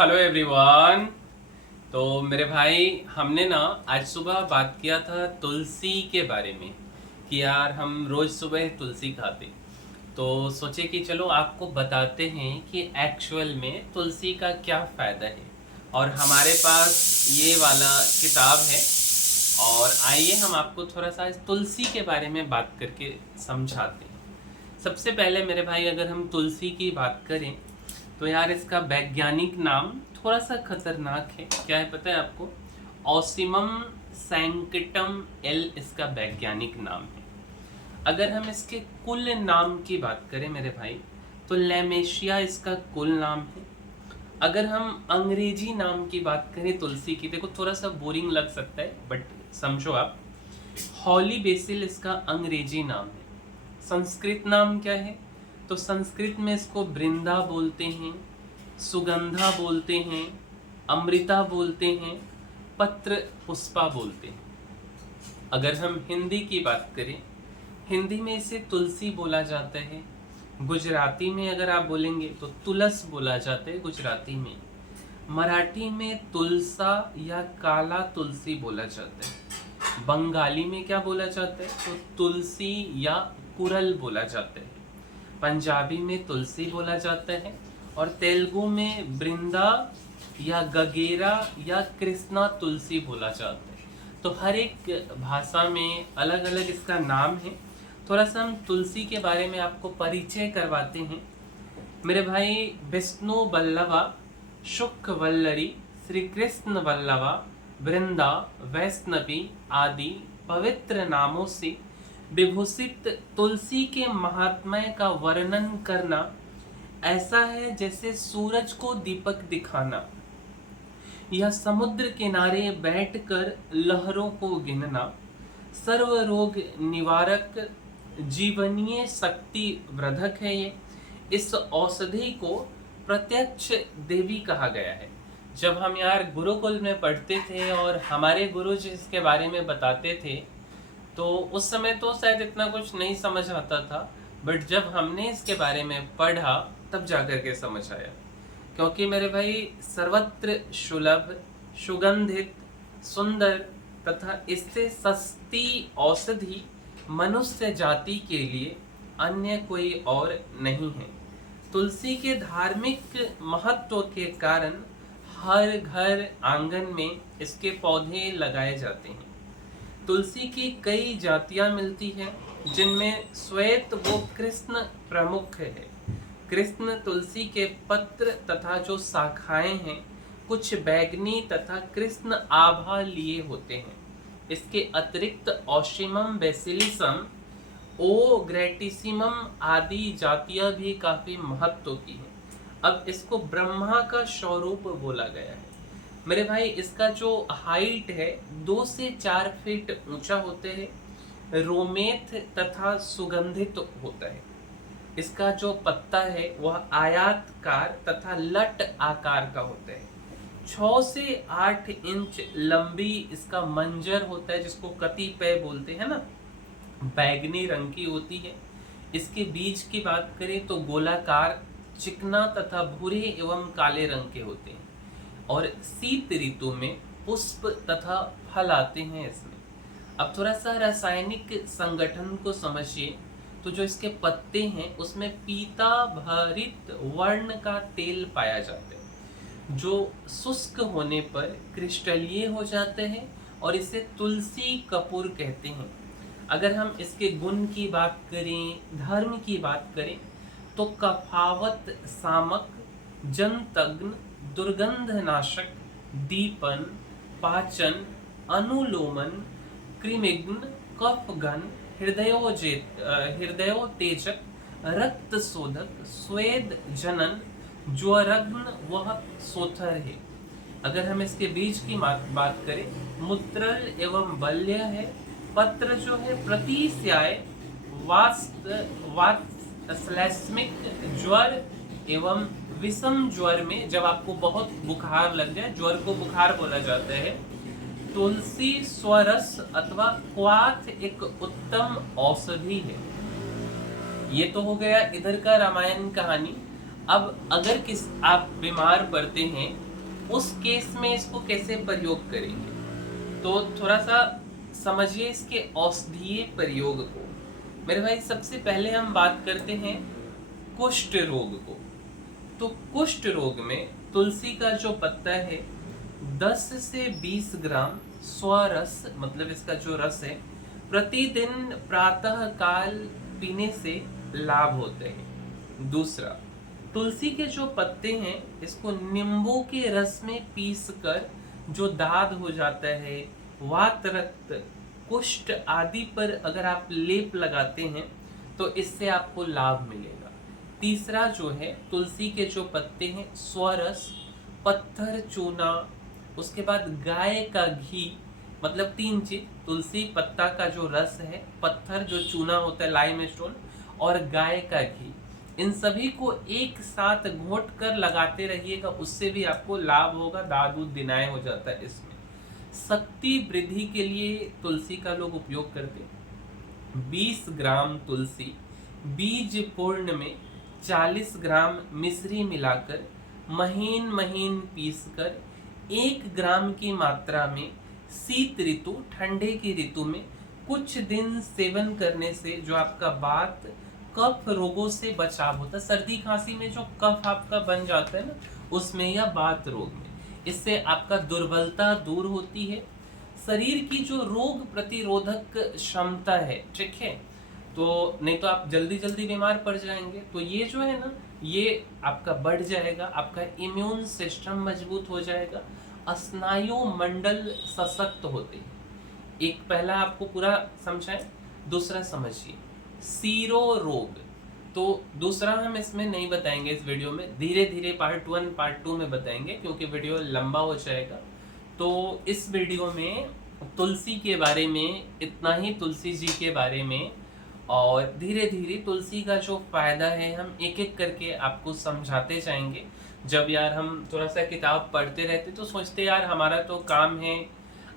Hello everyone. तो मेरे भाई हमने ना आज सुबह बात किया था तुलसी के बारे में कि यार हम रोज़ सुबह तुलसी खाते। तो सोचे कि चलो आपको बताते हैं कि एक्चुअल में तुलसी का क्या फ़ायदा है। और हमारे पास ये वाला किताब है और आइए हम आपको थोड़ा सा इस तुलसी के बारे में बात करके समझाते हैं। सबसे पहले मेरे भाई अगर हम तुलसी की बात करें तो यार इसका वैज्ञानिक नाम थोड़ा सा खतरनाक है। क्या है पता है आपको? ऑसिमम सैंक्टिटम एल इसका वैज्ञानिक नाम है। अगर हम इसके कुल नाम की बात करें मेरे भाई तो लेमेशिया इसका कुल नाम है। अगर हम अंग्रेजी नाम की बात करें तुलसी की, देखो थोड़ा सा बोरिंग लग सकता है बट समझो आप, हॉली बेसिल इसका अंग्रेजी नाम है। संस्कृत नाम क्या है? तो संस्कृत में इसको वृंदा बोलते हैं, सुगंधा बोलते हैं, अमृता बोलते हैं, पत्र पुष्पा बोलते हैं। अगर हम हिंदी की बात करें, हिंदी में इसे तुलसी बोला जाता है। गुजराती में अगर आप बोलेंगे तो तुलस बोला जाता है गुजराती में। मराठी में तुलसा या काला तुलसी बोला जाता है। बंगाली में क्या बोला जाता है? तो तुलसी या कुरल बोला जाता है। पंजाबी में तुलसी बोला जाता है और तेलुगु में वृंदा या गगेरा या कृष्णा तुलसी बोला जाता है। तो हर एक भाषा में अलग अलग इसका नाम है। थोड़ा सा हम तुलसी के बारे में आपको परिचय करवाते हैं मेरे भाई। विष्णु वल्लभा, शुक वल्लरी, श्री कृष्ण वल्लभा, वृंदा, वैष्णवी आदि पवित्र नामों से विभूषित तुलसी के महात्म्य का वर्णन करना ऐसा है जैसे सूरज को दीपक दिखाना या समुद्र किनारे बैठकर लहरों को गिनना। सर्व रोग निवारक, जीवनीय शक्ति वर्धक है ये। इस औषधि को प्रत्यक्ष देवी कहा गया है। जब हम यार गुरुकुल में पढ़ते थे और हमारे गुरु जी इसके बारे में बताते थे तो उस समय तो शायद इतना कुछ नहीं समझ आता था, बट जब हमने इसके बारे में पढ़ा तब जाकर के समझ आया। क्योंकि मेरे भाई सर्वत्र सुलभ, सुगंधित, सुंदर तथा इससे सस्ती औषधि मनुष्य जाति के लिए अन्य कोई और नहीं है। तुलसी के धार्मिक महत्व के कारण हर घर आंगन में इसके पौधे लगाए जाते हैं। तुलसी की कई जातियां मिलती हैं जिनमें श्वेत व कृष्ण प्रमुख है। कृष्ण तुलसी के पत्र तथा जो शाखाएं हैं कुछ बैगनी तथा कृष्ण आभा लिए होते हैं। इसके अतिरिक्त ऑसिमम बेसिलिसम, ओ ग्रेटिसिमम आदि जातियां भी काफी महत्व की हैं। अब इसको ब्रह्मा का स्वरूप बोला गया है मेरे भाई। इसका जो हाइट है 2 से 4 फीट ऊंचा होते हैं, रोमेथ तथा सुगंधित होता है। इसका जो पत्ता है वह आयताकार तथा लट आकार का होता है। 6 से 8 इंच लंबी इसका मंजर होता है जिसको कतिपय बोलते हैं ना, बैगनी रंग की होती है। इसके बीज की बात करें तो गोलाकार, चिकना तथा भूरे एवं काले रंग के होते हैं और शीत ऋतु में पुष्प तथा फल आते हैं इसमें। अब थोड़ा सा रासायनिक संगठन को समझिए तो जो इसके पत्ते हैं उसमें पीता भरित वर्ण का तेल पाया जाता है जो शुष्क होने पर क्रिस्टलीय हो जाते हैं और इसे तुलसी कपूर कहते हैं। अगर हम इसके गुण की बात करें, धर्म की बात करें तो कफावत शामक, जनतग्न, दुर्गंध नाशक, दीपन, पाचन, अनुलोमन, कृमिघ्न, कफघन, हृदयोत्तेजक, रक्त शोधक, स्वेद जनन, ज्वरघ्न वह सोथर है। अगर हम इसके बीज की बात करें, मूत्रल एवं बल्य है। पत्र जो है प्रतिस्याय, वातश्लेष्मिक ज्वर एवं विषम ज्वर में, जब आपको बहुत बुखार लग जाए, ज्वर को बुखार बोला जाता है, तुलसी स्वरस अथवा क्वाथ एक उत्तम औषधि है। ये तो हो गया इधर का रामायण कहानी। अब अगर आप बीमार पड़ते हैं उस केस में इसको कैसे प्रयोग करेंगे। तो थोड़ा सा समझिए इसके औषधीय प्रयोग को। मेरे भाई सबसे पहले हम बात करते हैं कुष्ठ रोग को। तो कुष्ठ रोग में तुलसी का जो पत्ता है 10 से 20 ग्राम स्वरस, मतलब इसका जो रस है, प्रतिदिन प्रातः काल पीने से लाभ होते हैं। दूसरा, तुलसी के जो पत्ते हैं इसको नींबू के रस में पीस कर जो दाद हो जाता है, वात, रक्त, कुष्ठ आदि पर अगर आप लेप लगाते हैं तो इससे आपको लाभ मिलेगा। तीसरा जो है, तुलसी के जो पत्ते हैं स्वरस, पत्थर चूना, उसके बाद गाय का घी, मतलब 3 चीज, तुलसी पत्ता का जो रस है, पत्थर जो चूना होता है लाइम स्टोन, और गाय का घी, इन सभी को एक साथ घोट कर लगाते रहिएगा, उससे भी आपको लाभ होगा। दाद दिनाय हो जाता है इसमें। शक्ति वृद्धि के लिए तुलसी का लोग उपयोग करते हैं। 20 ग्राम तुलसी बीज पूर्ण में 40 ग्राम मिश्री मिलाकर महीन महीन पीसकर 1 ग्राम की मात्रा में शीत ऋतु, ठंडे की ऋतु में कुछ दिन सेवन करने से जो आपका वात कफ रोगों से बचाव होता है। सर्दी खांसी में जो कफ आपका बन जाता है ना, उसमें या वात रोग में, इससे आपका दुर्बलता दूर होती है। शरीर की जो रोग प्रतिरोधक क्षमता है, ठीक है, तो नहीं तो आप जल्दी जल्दी बीमार पड़ जाएंगे, तो ये जो है ना, ये आपका बढ़ जाएगा, आपका इम्यून सिस्टम मजबूत हो जाएगा, स्नायु मंडल सशक्त होते हैं। एक पहला आपको पूरा समझाएं, दूसरा समझिए सीरो रोग। तो दूसरा हम इसमें नहीं बताएंगे इस वीडियो में, धीरे धीरे पार्ट 1 पार्ट 2 में बताएंगे क्योंकि वीडियो लंबा हो जाएगा। तो इस वीडियो में तुलसी के बारे में इतना ही, तुलसी जी के बारे में, और धीरे धीरे तुलसी का जो फायदा है हम एक एक करके आपको समझाते जाएंगे। जब यार हम थोड़ा सा किताब पढ़ते रहते तो सोचते यार हमारा तो काम है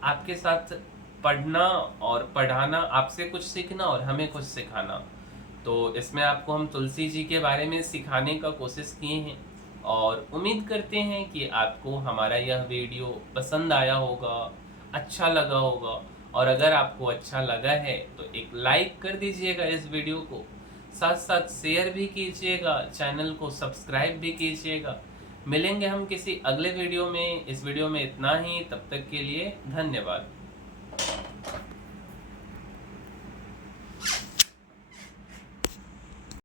आपके साथ पढ़ना और पढ़ाना, आपसे कुछ सीखना और हमें कुछ सिखाना। तो इसमें आपको हम तुलसी जी के बारे में सिखाने का कोशिश किए हैं और उम्मीद करते हैं कि आपको हमारा यह वीडियो पसंद आया होगा, अच्छा लगा होगा। और अगर आपको अच्छा लगा है तो एक लाइक कर दीजिएगा इस वीडियो को, साथ साथ शेयर भी कीजिएगा, चैनल को सब्सक्राइब भी कीजिएगा। मिलेंगे हम किसी अगले वीडियो में। इस वीडियो में इतना ही, तब तक के लिए धन्यवाद।